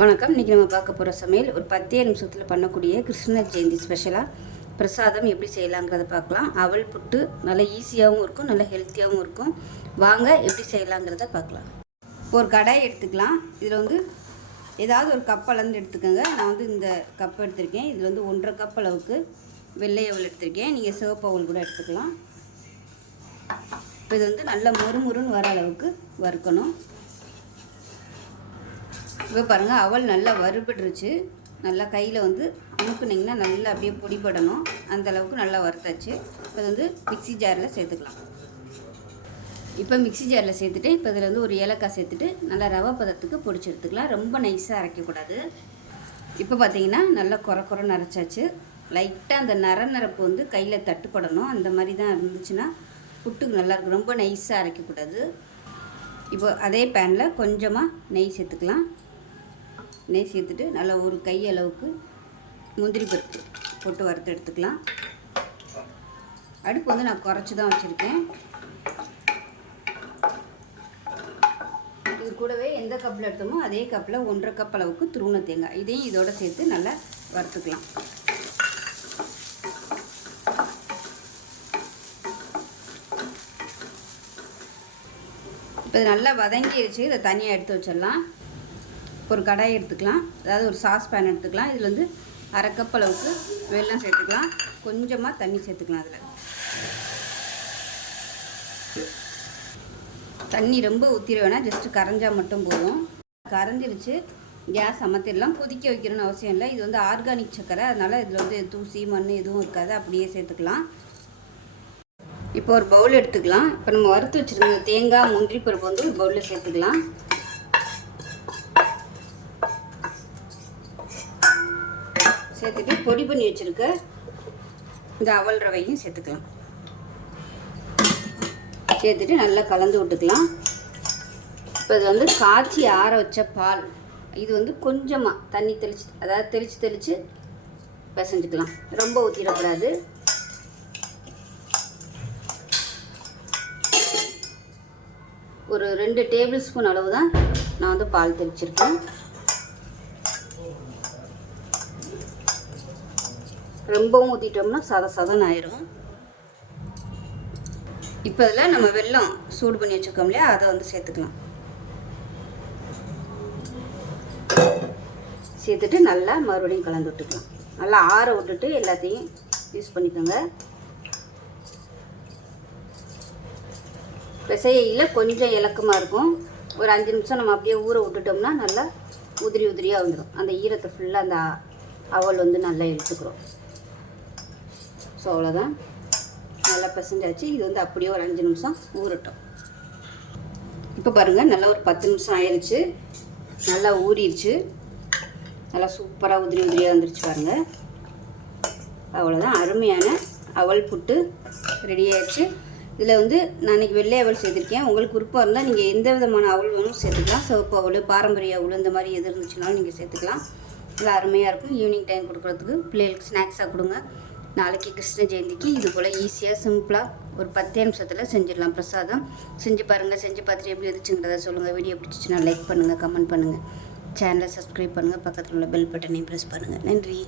வணக்கம். இன்றைக்கி நம்ம பார்க்க போகிற சமையல் ஒரு 10 நிமிஷத்தில் பண்ணக்கூடிய கிருஷ்ணர் ஜெயந்தி ஸ்பெஷலாக பிரசாதம் எப்படி செய்யலாங்கிறத பார்க்கலாம். அவல் புட்டு நல்லா ஈஸியாகவும் இருக்கும், நல்லா ஹெல்த்தியாகவும் இருக்கும். வாங்க எப்படி செய்யலாங்கிறத பார்க்கலாம். ஒரு கடாய் எடுத்துக்கலாம். இதில் ஏதாவது ஒரு கப் அளந்து எடுத்துக்கோங்க. நான் இந்த கப் எடுத்திருக்கேன். இதில் 1.5 கப் அளவுக்கு வெள்ளை அவல் எடுத்திருக்கேன். நீங்கள் சிவப்பு அவல் கூட எடுத்துக்கலாம். இப்போ இது நல்லா மொறுமொறுன்னு வர அளவுக்கு வறுக்கணும். இப்போ பாருங்கள், அவல் நல்லா வறுபட்டுருச்சு. நல்லா கையில் அமுக்குனிங்கன்னா நல்லா அப்படியே பொடிப்படணும். அந்தளவுக்கு நல்லா வறுத்தாச்சு. இப்போ மிக்சி ஜாரில் சேர்த்துக்கலாம். இப்போ மிக்சி ஜாரில் சேர்த்துட்டு இப்போ இதில் ஒரு ஏலக்காய் சேர்த்துட்டு நல்லா ரவை பதத்துக்கு பொடிச்சு எடுத்துக்கலாம். ரொம்ப நைஸாக அரைக்கக்கூடாது. இப்போ பார்த்தீங்கன்னா நல்லா குறைன்னு அரைச்சாச்சு. லைட்டாக அந்த நரப்பு கையில் தட்டுப்படணும். அந்த மாதிரி தான் இருந்துச்சுன்னா புட்டுக்கு நல்லாயிருக்கும். ரொம்ப நைஸாக அரைக்கக்கூடாது. இப்போ அதே பேனில் கொஞ்சமாக நெய் சேர்த்துக்கலாம். நெய் சேர்த்துட்டு நல்லா ஒரு கை அளவுக்கு முந்திரி பருப்பு போட்டு வறுத்து எடுத்துக்கலாம். அடுப்பு நான் குறைச்சி தான் வச்சுருக்கேன். இது கூடவே எந்த கப்பில் எடுத்தோமோ அதே கப்பில் 1.5 கப் அளவுக்கு துருவன தேங்காய் இதையும் இதோட சேர்த்து நல்லா வறுத்துக்கலாம். இப்போ இது நல்லா வதங்கிடுச்சு. இதை தனியாக எடுத்து வச்சிடலாம். ஒரு கடாய் எடுத்துக்கலாம். அதாவது ஒரு சாஸ் பேன் எடுத்துக்கலாம். இதில் 1/2 கப் அளவுக்கு வெல்லம் சேர்த்துக்கலாம். கொஞ்சமாக தண்ணி சேர்த்துக்கலாம். அதில் தண்ணி ரொம்ப ஊற்றிட வேணாம், ஜஸ்ட்டு கரைஞ்சால் மட்டும் போதும். கரைஞ்சிருச்சு. கேஸ் அமர்த்திடலாம். கொதிக்க வைக்கணும்னு அவசியம் இல்லை. இது ஆர்கானிக் சர்க்கரை, அதனால் இதில் தூசி மண் எதுவும் இருக்காது. அப்படியே சேர்த்துக்கலாம். இப்போ ஒரு பவுல் எடுத்துக்கலாம். இப்போ நம்ம வறுத்து வச்சுருந்த தேங்காய் முந்திரி பருப்பு ஒரு பவுலில் சேர்த்துக்கலாம். சேர்த்துட்டு பொடி பண்ணி வச்சுருக்க இந்த அவல் ரவையும் சேர்த்துக்கலாம். சேர்த்துட்டு நல்லா கலந்து விட்டுக்கலாம். இப்போ இது காய்ச்சி ஆற வச்ச பால். இது கொஞ்சமாக தண்ணி தெளித்து, அதாவது தெளித்து பிசைஞ்சுக்கலாம். ரொம்ப ஊற்றிடக்கூடாது. ஒரு 2 டேபிள் ஸ்பூன் அளவு தான் நான் பால் தெளிச்சிருக்கேன். ரொம்பவும் ஊற்றிட்டோம்னா சதன்னு ஆயிரும். இப்போ இதில் நம்ம வெல்லம் சூடு பண்ணி வச்சுருக்கோம் இல்லையா, அதை சேர்த்துக்கலாம். சேர்த்துட்டு நல்லா மறுபடியும் கலந்து விட்டுக்கலாம். நல்லா ஆற விட்டுட்டு எல்லாத்தையும் யூஸ் பண்ணிக்கோங்க. பிசையில் கொஞ்சம் இலக்கமாக இருக்கும். ஒரு 5 நிமிஷம் நம்ம அப்படியே ஊற விட்டுட்டோம்னா நல்லா உதிரியாக வந்துடும். அந்த ஈரத்தை ஃபுல்லாக அந்த அவல் நல்லா எடுத்துக்கிறோம். ஸோ அவ்வளோதான், நல்லா பிசைஞ்சாச்சு. இது அப்படியே ஒரு 5 நிமிஷம் ஊறட்டும். இப்போ பாருங்கள், நல்லா ஒரு 10 நிமிஷம் ஆயிடுச்சு. நல்லா ஊறிடுச்சு. நல்லா சூப்பராக உதிரியாக வந்துருச்சு பாருங்கள். அவ்வளோதான், அருமையான அவல் புட்டு ரெடி ஆயிடுச்சு. இதில் நான் இன்றைக்கி வெள்ளை அவல் சேர்த்துருக்கேன். உங்களுக்கு விருப்பம் இருந்தால் நீங்கள் எந்த விதமான அவல் வேணும் சேர்த்துக்கலாம். சிவப்பு அவல், பாரம்பரிய அவல், இந்த மாதிரி எது இருந்துச்சுனாலும் நீங்கள் சேர்த்துக்கலாம். நல்லா அருமையாக இருக்கும். ஈவினிங் டைம் கொடுக்குறதுக்கு பிள்ளைகளுக்கு ஸ்நாக்ஸாக கொடுங்க. நாளைக்கு கிருஷ்ண ஜெயந்திக்கு இது போல் ஈஸியாக சிம்பிளாக ஒரு 10 நிமிஷத்தில் செஞ்சிடலாம். பிரசாதம் செஞ்சு பாருங்கள். செஞ்சு பார்த்துட்டு எப்படி இருந்துச்சுங்கிறத சொல்லுங்கள். வீடியோ பிடிச்சிச்சுன்னா லைக் பண்ணுங்கள், கமெண்ட் பண்ணுங்கள், சேனலை சப்ஸ்கிரைப் பண்ணுங்கள், பக்கத்தில் உள்ள பெல் பட்டனையும் ப்ரெஸ் பண்ணுங்கள். நன்றி.